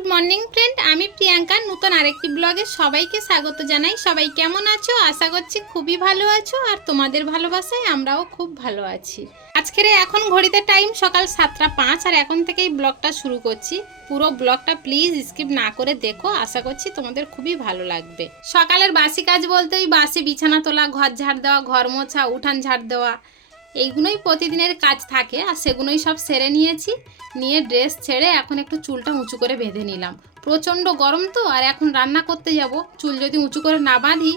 Good morning friend আমি প্রিয়াঙ্কা। নতুন আরেকটি ব্লগে সবাইকে স্বাগত জানাই। সবাই কেমন আছো? আশা করছি খুবই ভালো আছো আর তোমাদের ভালোবাসায় আমরাও খুব ভালো আছি। আজকের এখন ঘড়িতে টাইম সকাল সাতটা পাঁচ আর এখন থেকেই ব্লগটা শুরু করছি। পুরো ব্লগটা প্লিজ স্কিপ না করে দেখো। আশা করছি তোমাদের খুবই ভালো লাগবে। সকালের বাসি কাজ বলতে ওই বাসি বিছানা তোলা, ঘর ঝাড় দেওয়া, ঘর মোছা, উঠান ঝাড় দেওয়া। এইগুলোই প্রতিদিনের কাজ থাকে আর সেগুলোই সব সেরে নিয়েছি। নিয়ে ড্রেস ছেড়ে এখন একটু চুলটা উঁচু করে বেঁধে নিলাম। প্রচণ্ড গরম তো, আর এখন রান্না করতে যাব। চুল যদি উঁচু করে না বাঁধি,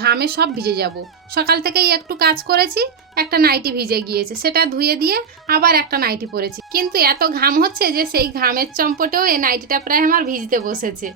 ঘামে সব ভিজে যাব। সকাল থেকেই একটু কাজ করেছি, একটা নাইটি ভিজে গিয়েছে। সেটা ধুয়ে দিয়ে আবার একটা নাইটি পরেছি। কিন্তু এত ঘাম হচ্ছে যে সেই ঘামের চম্পটেও এই নাইটিটা প্রায় আমার ভিজতে বসেছে।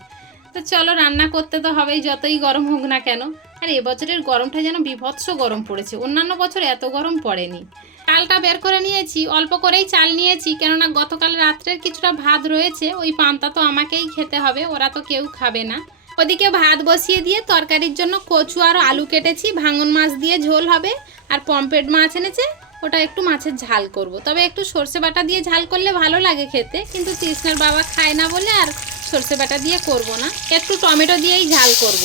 তো চলো রান্না করতে তো হবেই, যতই গরম হোক না কেন। আর এবছরের গরমটা যেন বিভৎস গরম পড়েছে। অন্যান্য বছর এত গরম পড়েনি। চালটা বের করে নিয়েছি, অল্প করেই চাল নিয়েছি, কেননা গতকাল রাত্রের কিছুটা ভাত রয়েছে, ওই পান্তা তো আমাকেই খেতে হবে, ওরা তো কেউ খাবে না। ওদিকে ভাত বসিয়ে দিয়ে তরকারির জন্য কচু আর আলু কেটেছি, ভাঙন মাছ দিয়ে ঝোল হবে, আর পম্পেট মাছ এনেছে, ওটা একটু মাছের ঝাল করব। তবে একটু সর্ষে বাটা দিয়ে ঝাল করলে ভালো লাগে খেতে, কিন্তু তৃষ্ণার বাবা খায় না বলে আর সর্ষে বাটা দিয়ে করব না, একটু টমেটো দিয়েই ঝাল করব।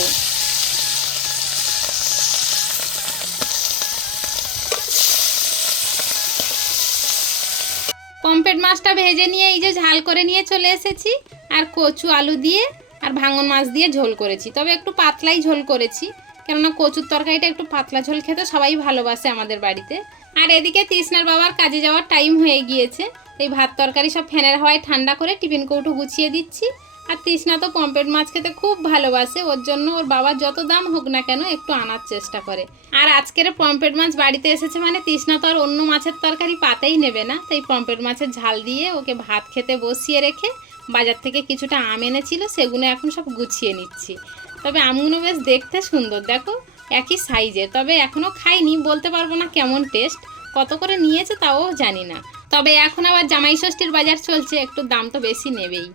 পম্পেট মাছটা ভেজে নিয়ে এই যে ঝাল করে নিয়ে চলে এসেছি। আর কচু আলু দিয়ে আর ভাঙন মাছ দিয়ে ঝোল করেছি। তবে একটু পাতলাই ঝোল করেছি। কেননা কচুর তরকারিটা একটু পাতলা ঝোল খেতে সবাই ভালোবাসে আমাদের বাড়িতে। আর এদিকে তৃষ্ণার বাবার কাজে যাওয়ার টাইম হয়ে গিয়েছে। এই ভাত তরকারি সব ফ্যানের হাওয়ায় ঠান্ডা করে টিফিন কৌটো গুছিয়ে দিচ্ছি। আর তৃষ্ণা তো পম্পেট মাছ খেতে খুব ভালোবাসে, ওর জন্য ওর বাবা যত দাম হোক না কেন একটু আনার চেষ্টা করে। আর আজকের পম্পেট মাছ বাড়িতে এসেছে মানে তৃষ্ণা তো আর অন্য মাছের তরকারি পাতেই নেবে না, তাই পম্পেট মাছের ঝাল দিয়ে ওকে ভাত খেতে বসিয়ে রেখে বাজার থেকে কিছুটা আম এনেছিল, সেগুলো এখন সব গুছিয়ে নিচ্ছি। তবে আমগুলো বেশ দেখতে সুন্দর, দেখো একই সাইজের তবে এখনও খাইনি, বলতে পারব না কেমন টেস্ট কত করে নিয়েছে তাও জানি না। তবে এখন আবার জামাই ষষ্ঠীর বাজার চলছে, একটু দাম তো বেশি নেবেই।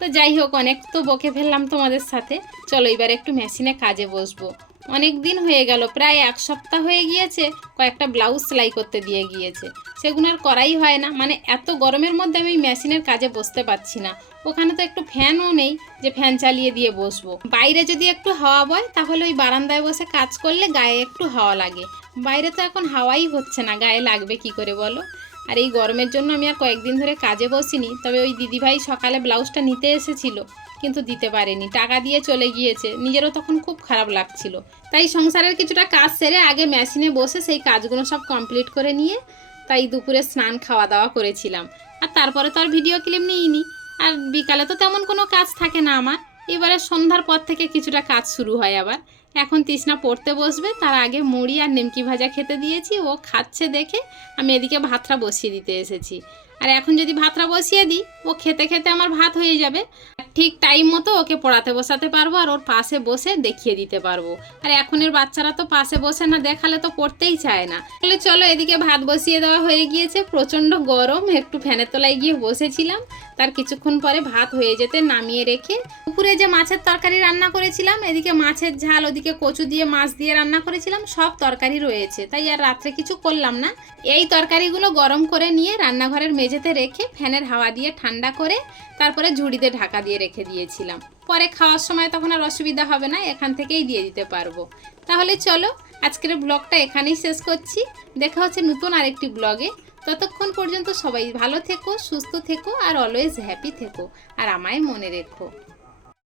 তো যাই হোক, অনেক তো বকে ফেললাম তোমাদের সাথে। চলো এবার একটু মেশিনে কাজে বসবো। অনেক দিন হয়ে গেল, প্রায় এক সপ্তাহ হয়ে গিয়েছে, কয়েকটা ব্লাউজ সেলাই করতে দিয়ে গিয়েছে। সেগুলো আর করাই হয় না মানে এত গরমের মধ্যে আমি মেশিনের কাজে বসতে পারছি না। ওখানে তো একটু ফ্যানও নেই, যে ফ্যান চালিয়ে দিয়ে বসবো। বাইরে যদি একটু হাওয়া বয়, তাহলে ওই বারান্দায় বসে কাজ করলে গায়ে একটু হাওয়া লাগে। বাইরে তো এখন হাওয়াই হচ্ছে না, গায়ে লাগবে কি করে বলো? আর এই গরমের জন্য আমি আর কয়েকদিন ধরে কাজে বসিনি, তবে ওই দিদিভাই সকালে ব্লাউজটা নিতে এসেছিল, কিন্তু দিতে পারেনি। টাকা দিয়ে চলে গিয়েছে, নিজেরও তখন খুব খারাপ লাগছিল। তাই সংসারের কিছুটা কাজ সেরে আগে মেশিনে বসে সেই কাজগুলো সব কমপ্লিট করে নিয়ে তাই দুপুরে স্নান খাওয়া দাওয়া করেছিলাম। আর তারপরে তো আর ভিডিও ক্লিপ নিইনি। আর বিকালে তো তেমন কোনো কাজ থাকে না আমার। এবারে সন্ধ্যার পর থেকে কিছুটা কাজ শুরু হয় আবার। এখন তৃষ্ণা পড়তে বসবে, তার আগে মুড়ি আর নিমকি ভাজা খেতে দিয়েছি, ও খাচ্ছে দেখে আমি এদিকে ভাতটা বসিয়ে দিতে এসেছি। আর এখন যদি ভাতটা বসিয়ে দিই, ও খেতে খেতে আমার ভাত হয়ে যাবে। ঠিক টাইম মতো ওকে পড়াতে বসাতে পারব আর ওর পাশে বসে দেখিয়ে দিতে পারব। আর এখনের বাচ্চারা তো পাশে বসে না, দেখালে তো পড়তেই চায় না। তাহলে চলো এদিকে ভাত বসিয়ে দেওয়া হয়ে গিয়েছে, প্রচণ্ড গরম, একটু ফ্যানের তলায় গিয়ে বসেছিলাম। তার কিছুক্ষণ পরে ভাত হয়ে যেতে নামিয়ে রেখে পুকুরে যে মাছের তরকারি রান্না করেছিলাম, এদিকে মাছের ঝাল, ওদিকে কচু দিয়ে মাছ দিয়ে রান্না করেছিলাম, সব তরকারি রয়েছে। তাই আর রাত্রে কিছু করলাম না। এই তরকারিগুলো গরম করে নিয়ে রান্নাঘরের মেঝেতে রেখে ফ্যানের হাওয়া দিয়ে ঠান্ডা করে তারপরে ঝুড়িতে ঢাকা দিয়ে রেখে দিয়েছিলাম। পরে খাওয়ার সময় তখন আর অসুবিধা হবে না, এখান থেকেই দিয়ে দিতে পারব। তাহলে চলো, আজকের ব্লগটা এখানেই শেষ করছি। দেখা হচ্ছে নতুন আরেকটি ব্লগে। ততক্ষণ পর্যন্ত সবাই ভালো থেকো, সুস্থ থেকো, আর অলওয়েজ হ্যাপি থেকো। আর আমায় মনে রেখো।